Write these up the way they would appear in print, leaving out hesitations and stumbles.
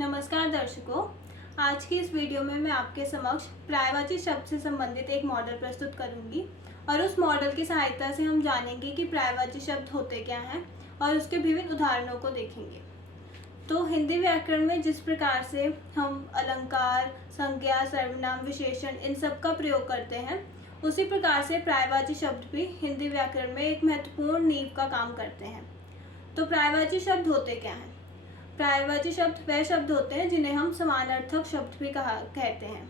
नमस्कार दर्शकों, आज की इस वीडियो में मैं आपके समक्ष पर्यायवाची शब्द से संबंधित एक मॉडल प्रस्तुत करूंगी और उस मॉडल की सहायता से हम जानेंगे कि पर्यायवाची शब्द होते क्या हैं और उसके विभिन्न उदाहरणों को देखेंगे। तो हिंदी व्याकरण में जिस प्रकार से हम अलंकार, संज्ञा, सर्वनाम, विशेषण इन सब का प्रयोग करते हैं, उसी प्रकार से पर्यायवाची शब्द भी हिंदी व्याकरण में एक महत्वपूर्ण नींव का काम करते हैं। तो पर्यायवाची शब्द होते क्या हैं? पर्यायवाची शब्द वह शब्द होते हैं जिन्हें हम समानार्थक शब्द भी कहते हैं।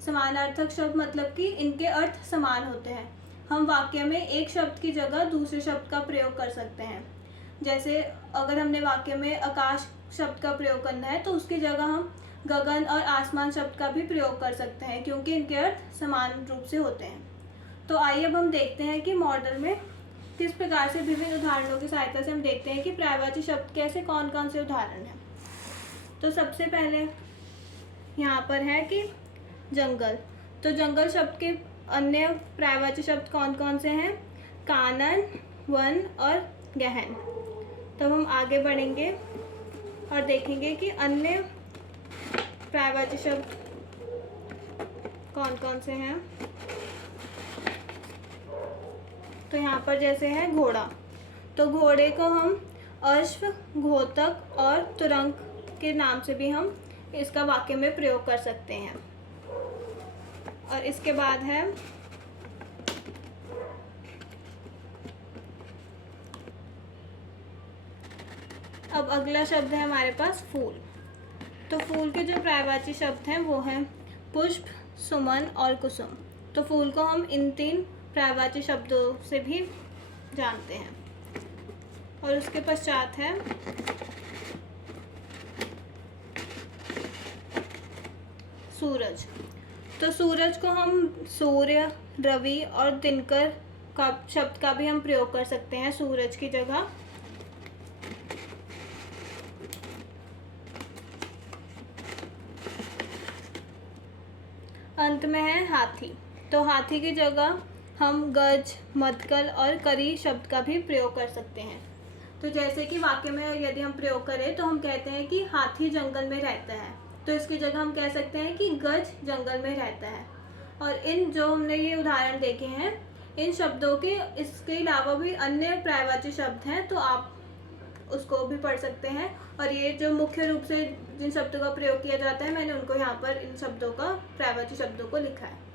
समानार्थक शब्द मतलब कि इनके अर्थ समान होते हैं। हम वाक्य में एक शब्द की जगह दूसरे शब्द का प्रयोग कर सकते हैं। जैसे अगर हमने वाक्य में आकाश शब्द का प्रयोग करना है तो उसकी जगह हम गगन और आसमान शब्द का भी प्रयोग कर सकते हैं, क्योंकि इनके अर्थ समान रूप से होते हैं। तो आइए अब हम देखते हैं कि मॉडल में किस प्रकार से विभिन्न उदाहरणों की सहायता से हम देखते हैं कि पर्यायवाची शब्द के ऐसे कौन कौन से उदाहरण हैं। तो सबसे पहले यहाँ पर है कि जंगल। तो जंगल शब्द के अन्य पर्यायवाची शब्द कौन कौन से हैं? कानन, वन और गहन। तो हम आगे बढ़ेंगे और देखेंगे कि अन्य पर्यायवाची शब्द कौन कौन से हैं। तो यहाँ पर जैसे है घोड़ा। तो घोड़े को हम अश्व, घोतक और तुरंग के नाम से भी हम इसका वाक्य में प्रयोग कर सकते हैं। और इसके बाद है अब अगला शब्द है हमारे पास फूल। तो फूल के जो पर्यायवाची शब्द हैं वो हैं पुष्प, सुमन और कुसुम। तो फूल को हम इन तीन पर्यायवाची शब्दों से भी जानते हैं। और उसके पश्चात है सूरज। तो सूरज को हम सूर्य, रवि और दिनकर का शब्द का भी हम प्रयोग कर सकते हैं सूरज की जगह। अंत में है हाथी। तो हाथी की जगह हम गज, मदकल और करी शब्द का भी प्रयोग कर सकते हैं। तो जैसे कि वाक्य में यदि हम प्रयोग करें तो हम कहते हैं कि हाथी जंगल में रहता है, तो इसकी जगह हम कह सकते हैं कि गज जंगल में रहता है। और इन जो हमने ये उदाहरण देखे हैं, इन शब्दों के इसके अलावा भी अन्य पर्यायवाची शब्द हैं, तो आप उसको भी पढ़ सकते हैं। और ये जो मुख्य रूप से जिन शब्दों का प्रयोग किया जाता है, मैंने उनको यहाँ पर इन शब्दों का पर्यायवाची शब्दों को लिखा है।